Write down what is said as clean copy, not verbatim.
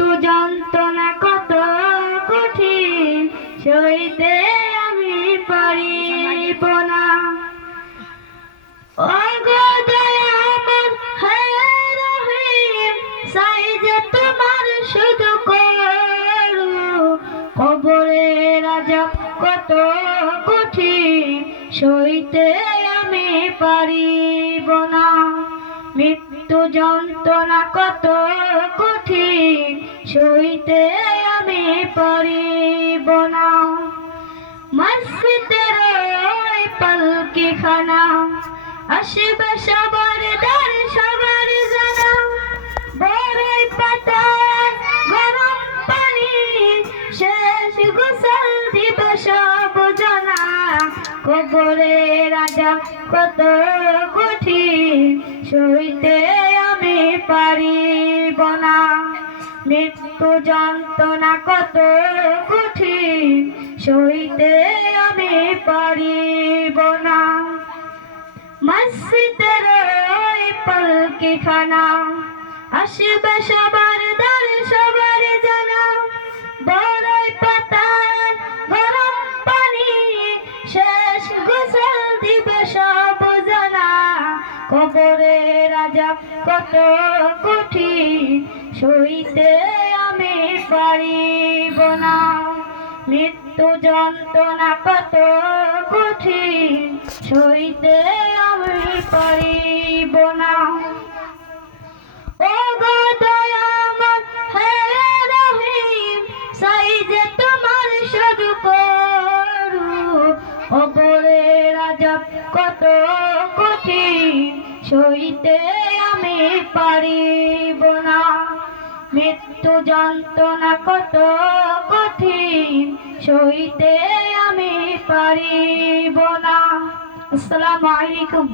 মৃত্যু যন্ত্রণা কত কঠিন, সইতে আমি পারিব না। ও গো দয়াময় হে রহিম, চাই যে তোমার শুধু করু। কবরের আযাব কত কঠিন, সইতে আমি পারিব না। মৃত্যু যন্ত্রণা কত কঠিন, সইতে আমি পারিব না। মসজিদের ওই পালকিখানা, আসবে সবার দ্বার সবার জানা। বড়ই পাতায় গরম পানি, শেষ গোসল দিবে সব জানা। কবরের আযাব কত কঠিন, সইতে আমি পারিব না। মৃত্যু যন্ত্রণা কত কঠিন, সইতে আমি পারিব না। মসজিদের ওই পালকিখানা, আসবে সবার দ্বার সবার জানা। বড়ই পাতার গরম পানি, শেষ গোসল দিবে সব জানা। কবরের আযাব কত কঠিন, সইতে আমি পারিব না। মৃত্যু যন্ত্রণা কত কঠিন, সইতে আমি পারিব না। ও গো দয়াময় হে রহিম, চাই যে তোমার শুধু করু। কবরের আযাব কত কঠিন, সইতে আমি পারিব না। মৃত্যু যন্ত্রণা কত কঠিন, সইতে আমি পারিব না। আসসালামু আলাইকুম।